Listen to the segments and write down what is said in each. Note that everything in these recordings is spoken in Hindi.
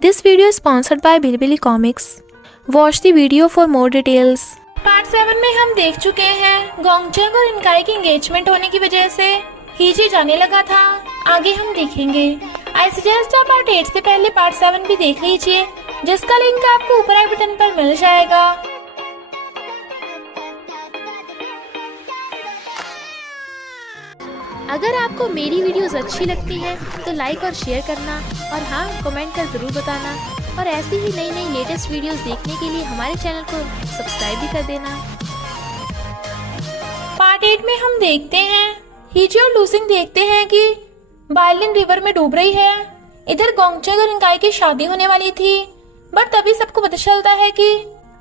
This video is sponsored by Bilibili Comics. Watch the video for more details. Part 7 में हम देख चुके हैं गोंगचंग और इनकाई की एंगेजमेंट होने की वजह से हीजी जाने लगा था। आगे हम देखेंगे। आई सजेस्ट आप पार्ट 8 से पहले पार्ट 7 भी देख लीजिए, जिसका लिंक आपको ऊपर आई बटन पर मिल जाएगा। अगर आपको मेरी वीडियोस अच्छी लगती है तो लाइक और शेयर करना, और हाँ, कमेंट कर जरूर बताना। और ऐसी ही नई नई लेटेस्ट वीडियोस देखने के लिए हमारे चैनल को सब्सक्राइब भी कर देना। पार्ट 8 में हम देखते हैं हीजी और लूसिंग देखते हैं कि बायलिन रिवर में डूब रही है। इधर गोंगचंग और इनकाई की शादी होने वाली थी, बट तभी सबको पता चलता है कि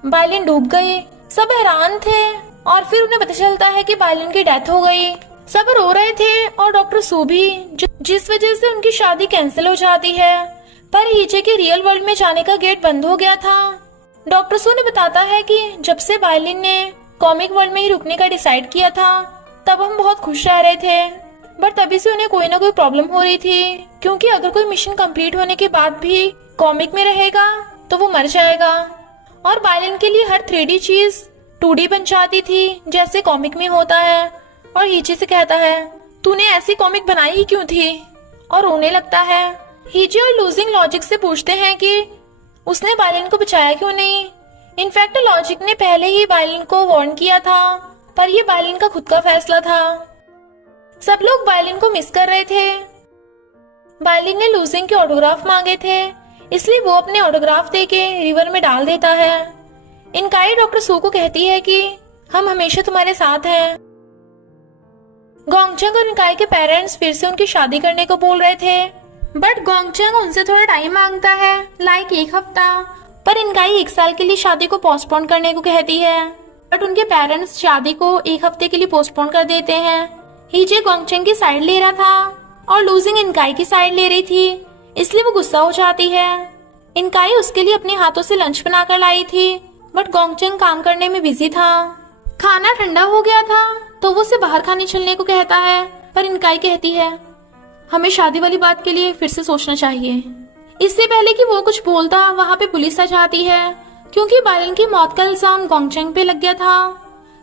बायलिन डूब गई। सब हैरान थे और फिर उन्हें पता चलता है कि बायलिन की डेथ हो गई। सब रो रहे थे और डॉक्टर सू भी, जिस वजह से उनकी शादी कैंसिल हो जाती है। पर हीजे के रियल वर्ल्ड में जाने का गेट बंद हो गया था। डॉक्टर सू ने बताता है कि जब से बायलिन ने कॉमिक वर्ल्ड में ही रुकने का डिसाइड किया था, तब हम बहुत खुश रह रहे थे। बट तभी से उन्हें कोई ना कोई प्रॉब्लम हो रही थी, क्योंकि अगर कोई मिशन कंप्लीट होने के बाद भी कॉमिक में रहेगा तो वो मर जाएगा। और बायलिन के लिए हर 3D चीज 2D बन जाती थी, जैसे कॉमिक में होता है। और हीजी से कहता है, तूने ऐसी कॉमिक बनाई ही क्यों थी? और रोने लगता है। हीजी और लूजिंग लॉजिक से पूछते हैं कि उसने बायलिन को बचाया क्यों नहीं। इनफैक्ट लॉजिक ने पहले ही बायलिन को वार्न किया था, पर ये बायलिन का खुद का फैसला था। सब लोग बायलिन को मिस कर रहे थे। बायलिन ने लूजिंग के ऑटोग्राफ मांगे थे, इसलिए वो अपने ऑटोग्राफ देके रिवर में डाल देता है। इनकाई डॉक्टर सू को कहती है कि हम हमेशा तुम्हारे साथ हैं। गोंगचंग और इनकाई के पेरेंट्स फिर से उनकी शादी करने को बोल रहे थे, बट गोंगचंग उनसे थोड़ा टाइम मांगता है, लाइक 1 हफ्ता। पर इनकाई 1 साल के लिए शादी को पोस्टपोन करने को कहती है, बट उनके पेरेंट्स शादी को 1 हफ्ते के लिए पोस्टपोन कर देते हैं। हीजे गोंगचंग की साइड ले रहा था और लूजिंग इनकाई की साइड ले रही थी, इसलिए वो गुस्सा हो जाती है। इनकाई उसके लिए अपने हाथों से लंच बनाकर लाई थी, बट गोंगचंग काम करने में बिजी था। खाना ठंडा हो गया था तो वो उसे बाहर खाने चलने को कहता है, पर इनकाई कहती है हमें शादी वाली बात के लिए फिर से सोचना चाहिए। इससे पहले कि वो कुछ बोलता, वहाँ पे पुलिस आ जाती है, क्योंकि बायलिन की मौत का इल्जाम गोंगचंग पे लग गया था,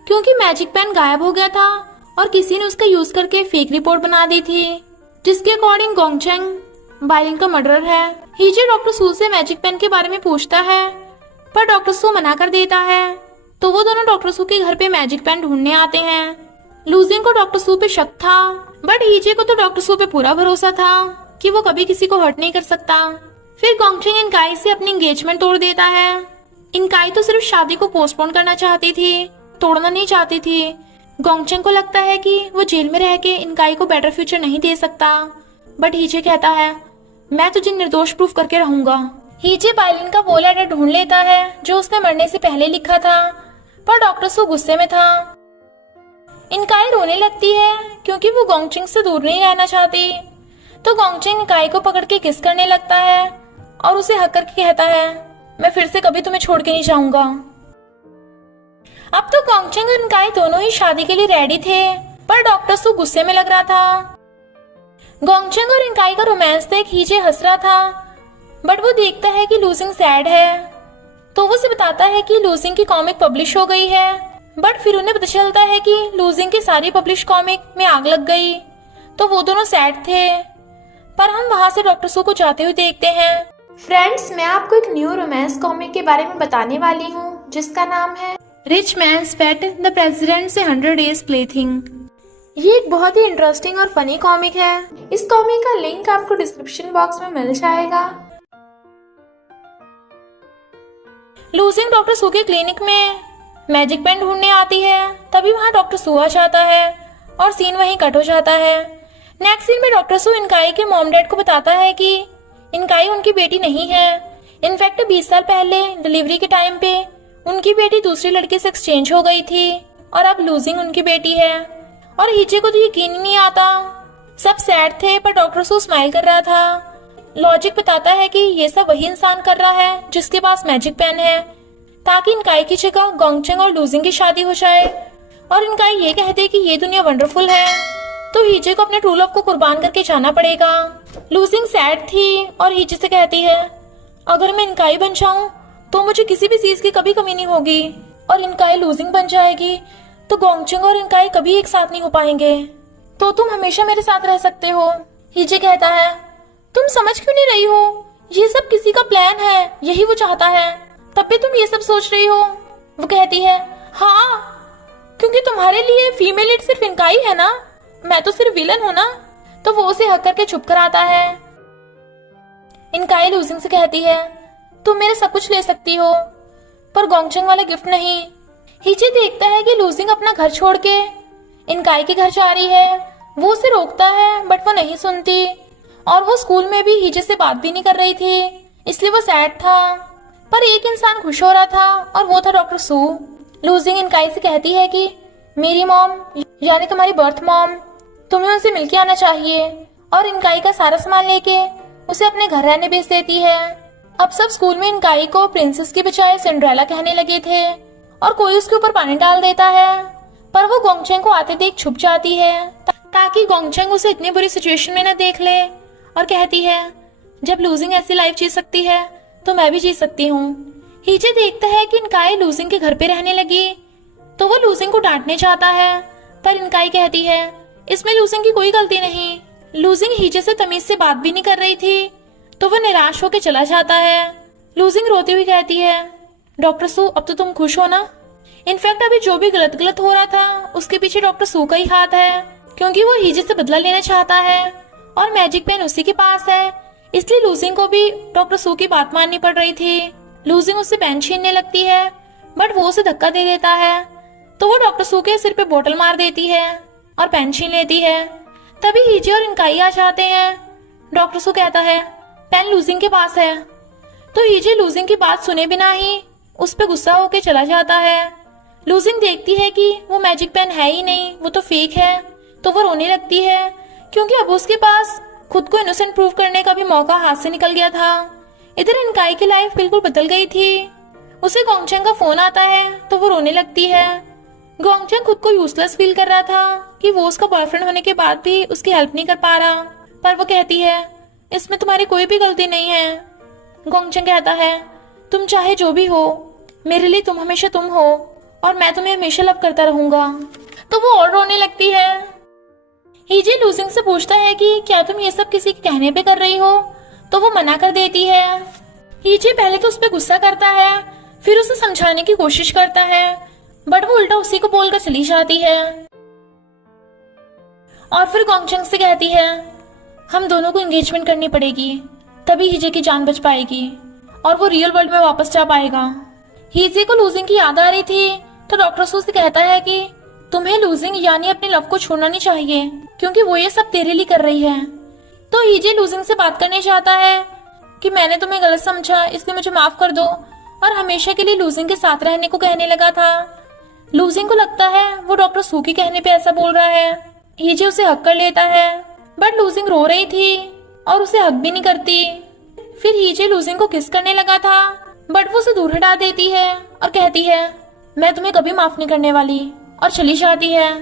क्योंकि मैजिक पेन गायब हो गया था और किसी ने उसका यूज करके फेक रिपोर्ट बना दी थी, जिसके अकॉर्डिंग गोंगचंग बायलिन का मर्डरर है। हीजे डॉक्टर सू से मैजिक पेन के बारे में पूछता है, पर डॉक्टर सू मना कर देता है। तो वो दोनों डॉक्टर सू के घर पे मैजिक पेन ढूंढने आते हैं। लूजिंग को डॉक्टर सू पे शक था, बट हीजे को तो डॉक्टर सू पे पूरा भरोसा था कि वो कभी किसी को हर्ट नहीं कर सकता। फिर गोंगचंग इनकाई से अपनी एंगेजमेंट तोड़ देता है। इनकाई तो सिर्फ शादी को पोस्टपोन करना चाहती थी, तोड़ना नहीं चाहती थी। गोंगचंग को लगता है कि वो जेल में रह के इनकाई को बेटर फ्यूचर नहीं दे सकता, बट हीजे कहता है मैं तुझे निर्दोष प्रूफ करके रहूंगा। हीजे बायलिन का वो लेटर ढूंढ लेता है जो उसने मरने से पहले लिखा था, पर डॉक्टर सू गुस्से में था। इनकाई रोने लगती है क्योंकि वो गोंगचंग से दूर नहीं रहना चाहती। तो गोंगचंग इनकाई को पकड़ के किस करने लगता है और उसे हक करके कहता है मैं फिर से कभी तुम्हें छोड़ के नहीं जाऊंगा। अब तो गोंगचंग और इनकाई दोनों ही शादी के लिए रेडी थे, पर डॉक्टर सू गुस्से में लग रहा था। गोंगचंग और इनकाई का रोमांस देख हीजे हंस रहा था, बट वो देखता है कि लूजिंग सैड है, तो वो उसे बताता है कि लूजिंग की कॉमिक पब्लिश हो गई है। बट फिर उन्हें पता चलता है कि लूजिंग की सारी पब्लिश कॉमिक में आग लग गई, तो वो दोनों सैड थे। पर हम वहां से डॉक्टर सू को जाते हुए देखते हैं। फ्रेंड्स, मैं आपको एक न्यू रोमांस कॉमिक के बारे में बताने वाली हूँ, जिसका नाम है rich mains pet the president से 100 डेज प्लेथिंग। ये एक बहुत ही इंटरेस्टिंग और फनी कॉमिक है। इस कॉमिक का लिंक आपको डिस्क्रिप्शन बॉक्स में मिल जाएगा। लूजिंग डॉक्टर सू के क्लिनिक में मैजिक पेन ढूंढने आती है, तभी वहाँ डॉक्टर सू आ जाता है और सीन वहीं कट हो जाता है। नेक्स्ट सीन में डॉक्टर सू इनकाई के मॉम डैड को बताता है कि इनकाई उनकी बेटी नहीं है। इनफैक्ट 20 साल पहले डिलीवरी के टाइम पे उनकी बेटी दूसरी लड़के से एक्सचेंज हो गई थी और अब लूजिंग उनकी बेटी है। और हीजे को तो यकीन ही नहीं आता। सब सैड थे, पर डॉक्टर सू स्माइल कर रहा था। लॉजिक बताता है कि ये सब वही इंसान कर रहा है जिसके पास मैजिक पेन है, ताकि इनकाई की जगह गोंगचंग और लूजिंग की शादी हो जाए। और इनकाई ये कहते कि ये दुनिया वंडरफुल है, तो हीजे को अपने ट्रू लव को कुर्बान करके जाना पड़ेगा। लूजिंग सैड थी और हीजे से कहती है अगर मैं इनकाई बन जाऊं तो मुझे किसी भी चीज की कभी कमी नहीं होगी, और इनकाई लूजिंग बन जाएगी तो गोंगचंग और इनकाई कभी एक साथ नहीं हो पाएंगे। तो तुम हमेशा मेरे साथ रह सकते हो। हीजे कहता है, तुम समझ क्यों नहीं रही हो? ये सब किसी का प्लान है, यही वो चाहता है, तब भी तुम ये सब सोच रही हो। वो कहती है, हाँ क्योंकि तुम्हारे लिए फीमेल लीड सिर्फ इनकाई है ना, मैं तो सिर्फ विलन हूं ना। तो वो उसे हक करके चुप कराता है। इनकाई लूजिंग से कहती है, तुम मेरे सब कुछ ले सकती हो पर गोंगचंग वाला गिफ्ट नहीं। हीजे देखता है कि लूजिंग अपना घर छोड़ के इनकाई के घर जा रही है। वो उसे रोकता है बट वो नहीं सुनती, और वो स्कूल में भी हीजे से बात भी नहीं कर रही थी, इसलिए वो सैड था। पर एक इंसान खुश हो रहा था और वो था डॉक्टर सू। लूजिंग इनकाई से कहती है कि मेरी मॉम यानी तुम्हारी बर्थ मॉम, तुम्हें उनसे मिलके आना चाहिए, और इनकाई का सारा सामान लेके उसे अपने घर रहने भेज देती है। अब सब स्कूल में इनकाई को प्रिंसेस की बजाय सिंड्रेला कहने लगे थे, और कोई उसके ऊपर पानी डाल देता है, पर वो गोंगचंग को आते देख छुप जाती है ताकि गोंगचंग उसे इतनी बुरी सिचुएशन में न देख ले, और कहती है, जब लूजिंग ऐसी लाइफ जी सकती है तो मैं भी जी सकती हूँ। हीजे देखता है कि इनकाई लूजिंग के घर पे रहने लगी, तो वो लूजिंग को डांटने चाहता है, पर इनकाई कहती है, इसमें लूजिंग की कोई गलती नहीं। लूजिंग हीजे से तमीज से बात भी नहीं कर रही थी, तो वो निराश होकर चला जाता है। लूजिंग रोती हुई कहती है, डॉक्टर सू अब तो तुम खुश हो ना? इनफैक्ट अभी जो भी गलत हो रहा था उसके पीछे डॉक्टर सू का ही हाथ है, क्योंकि वो हीजे से बदला लेना चाहता है और मैजिक पेन उसी के पास है, इसलिए लूजिंग को भी डॉक्टर सू की बात माननी पड़ रही थी। लूजिंग उससे पेन छीनने लगती है बट वो उसे धक्का दे देता है, तो वो डॉक्टर सू के सिर पे बोतल मार देती है और पेन छीन लेती है। तभी हीजे और इनकाई आ जाते हैं। डॉक्टर सू कहता है, पेन लूजिंग के पास है, तो हीजे लूजिंग की बात सुने बिना ही उस पे गुस्सा होके चला जाता है। लूजिंग देखती है कि वो मैजिक पेन है ही नहीं, वो तो फेक है, तो वो रोने लगती है, क्योंकि अब उसके पास खुद को इनोसेंट प्रूव करने का भी मौका हाथ से निकल गया था। इधर इनकाई की लाइफ बिल्कुल बदल गई थी। उसे गोंगचंग का फोन आता है तो वो रोने लगती है। गोंगचंग खुद को यूजलेस फील कर रहा था कि वो उसका बॉयफ्रेंड होने के बाद भी उसकी हेल्प नहीं कर पा रहा, पर वो कहती है, इसमें तुम्हारी कोई भी गलती नहीं है। गोंगचंग कहता है, तुम चाहे जो भी हो, मेरे लिए तुम हमेशा तुम हो, और मैं तुम्हें हमेशा लव करता रहूंगा। तो वो और रोने लगती है। हीजे लूजिंग से पूछता है कि क्या तुम ये सब किसी के कहने पे कर रही हो, तो वो मना कर देती है। हीजे पहले तो उस पर गुस्सा करता है, फिर उसे समझाने की कोशिश करता है, बट वो उल्टा उसी को बोलकर चली जाती है। और फिर गोंगचंग से कहती है, हम दोनों को एंगेजमेंट करनी पड़ेगी, तभी हीजे की जान बच पाएगी और वो रियल वर्ल्ड में वापस जा पाएगा। हीजे को लूजिंग की याद आ रही थी, तो डॉक्टर सू से कहता है कि तुम्हें लूजिंग यानी अपने लव को छोड़ना नहीं चाहिए, क्योंकि वो ये सब तेरे लिए कर रही है। तो हीजे लूजिंग से बात करने चाहता है कि मैंने तुम्हें गलत समझा, इसलिए मुझे माफ कर दो, और हमेशा के लिए लूजिंग के साथ रहने को कहने लगा था। लूजिंग को लगता है वो डॉक्टर सू के कहने पे ऐसा बोल रहा है। हीजे उसे हक कर लेता है, बट लूजिंग रो रही थी और उसे हक भी नहीं करती। फिर हीजे लूजिंग को किस करने लगा था, बट वो उसे दूर हटा देती है और कहती है, मैं तुम्हें कभी माफ नहीं करने वाली, और चली जाती है।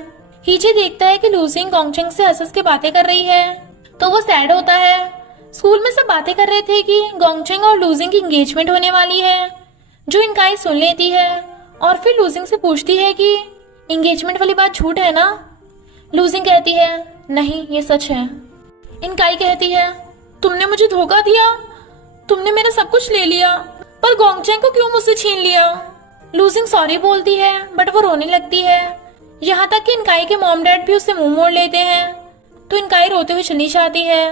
हीजे देखता है कि लूजिंग गोंगचंग से हंस के बातें कर रही है, तो वो सैड होता है। स्कूल में सब बातें कर रहे थे कि गोंगचंग और लूजिंग की एंगेजमेंट होने वाली है, जो इनकाई सुन लेती है और फिर लूजिंग से पूछती है कि एंगेजमेंट वाली बात झूठ है ना। लूजिंग कहती है, नहीं ये सच है। इनकाई कहती है, तुमने मुझे धोखा दिया, तुमने मेरा सब कुछ ले लिया, पर गोंगचंग को क्यों मुझसे छीन लिया। लूजिंग सॉरी बोलती है, बट वो रोने लगती है, यहाँ तक कि इनकाई के मॉम डैड भी उससे मुंह मोड़ लेते हैं, तो इनकाई रोते हुए चली जाती है।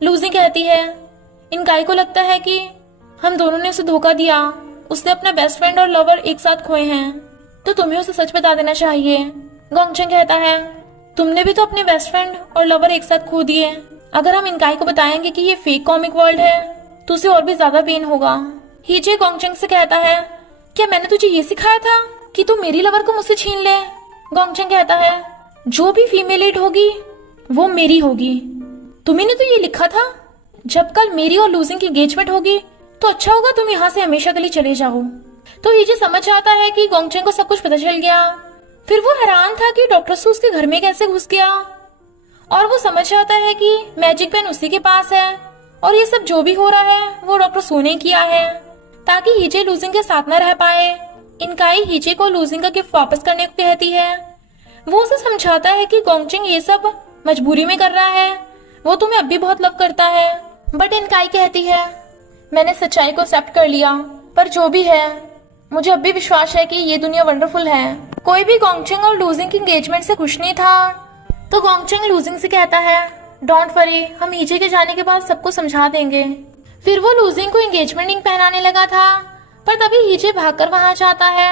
लूजिंग कहती है, इनकाई को लगता है कि हम दोनों ने उसे धोखा दिया, उसने अपना बेस्ट फ्रेंड और लवर एक साथ खोए हैं, तो तुम्हें उसे सच बता देना चाहिए। गोंगचंग कहता है, तुमने भी तो अपने बेस्ट फ्रेंड और लवर एक साथ खो दिए, अगर हम इनकाई को बताएंगे कि ये फेक कॉमिक वर्ल्ड है तो उसे और भी ज्यादा पेन होगा। हीजे गोंगचंग से कहता है, क्या मैंने तुझे ये सिखाया था कि तू मेरी लवर को मुझसे छीन ले। गोंगचंग कहता है, जो भी फीमेल लीड होगी वो मेरी होगी, तुम्ही ने तो ये लिखा था, जब कल मेरी और लूजिंग की एंगेजमेंट होगी तो अच्छा होगा तुम यहाँ से हमेशा के लिए चले जाओ। तो हीजे समझ जाता है कि गोंगचंग को सब कुछ पता चल गया। फिर वो हैरान था कि डॉक्टर सू उसके घर में कैसे घुस गया, और वो समझ जाता है कि मैजिक पेन उसी के पास है और ये सब जो भी हो रहा है वो डॉक्टर सू ने किया है ताकि हीजे लूजिंग के साथ न रह पाए। इनकाई हीजे को लूजिंग का गिफ्ट वापस करने को कहती है। वो उसे समझाता है कि गोंगचेंग ये सब मजबूरी में कर रहा है, वो तुम्हें अब भी बहुत लव करता है। बट इनकाई कहती है मैंने सच्चाई को एक्सेप्ट कर लिया, पर जो भी है मुझे अब भी विश्वास है कि ये दुनिया वंडरफुल है। कोई भी गोंगचेंग और लूजिंग की एंगेजमेंट से खुश नहीं था। तो गोंगचेंग लूजिंग से कहता है डोंट वरी, हम हीजे के जाने के बाद सबको समझा देंगे। फिर वो लूजिंग को एंगेजमेंट रिंग पहनाने लगा था, पर तभी हीजे भागकर वहां जाता है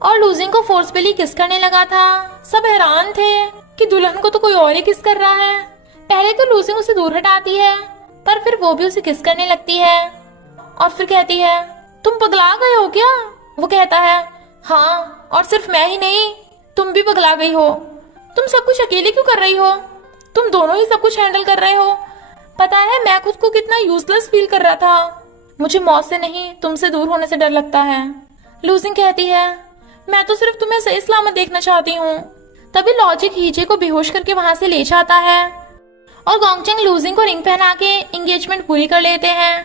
और लूजिंग को फोर्सफुली किस करने लगा था। सब हैरान थे कि दुल्हन को तो कोई और ही किस कर रहा है। पहले तो लूजिंग उसे दूर हटाती है, पर फिर वो भी उसे किस करने लगती है और फिर कहती है तुम पगला गए हो क्या? वो कहता है हाँ, और सिर्फ मैं ही नहीं, तुम भी पगला गई हो। तुम सब कुछ अकेले क्यों कर रही हो? तुम दोनों ही सब कुछ हैंडल कर रहे हो। पता है मैं खुद को कितना यूजलेस फील कर रहा था। मुझे मौत से नहीं, तुमसे दूर होने से डर लगता है। लूजिंग कहती है मैं तो सिर्फ तुम्हें सही सलामत देखना चाहती हूँ। तभी लॉजिक हीजे को बेहोश करके वहां से ले जाता है और गोंगचेंग लूजिंग को रिंग पहना के एंगेजमेंट पूरी कर लेते हैं।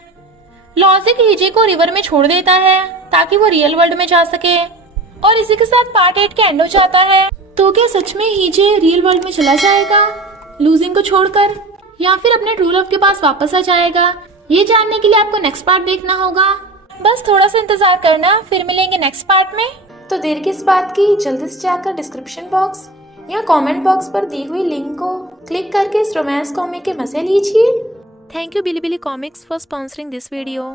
लॉजिक हीजे को रिवर में छोड़ देता है ताकि वो रियल वर्ल्ड में जा सके और इसी के साथ पार्ट 8 का एंड हो जाता है। तो क्या सच में हीजे रियल वर्ल्ड में चला जाएगा लूजिंग को छोड़कर, या फिर अपने ट्रू लव के पास वापस आ जाएगा? ये जानने के लिए आपको नेक्स्ट पार्ट देखना होगा। बस थोड़ा सा इंतजार करना, फिर मिलेंगे नेक्स्ट पार्ट में। तो देर किस बात की, जल्दी से जाकर डिस्क्रिप्शन बॉक्स या कमेंट बॉक्स पर दी हुई लिंक को क्लिक करके इस रोमांस कॉमिक के मजे लीजिए। Thank you Bilibili Comics for sponsoring this video.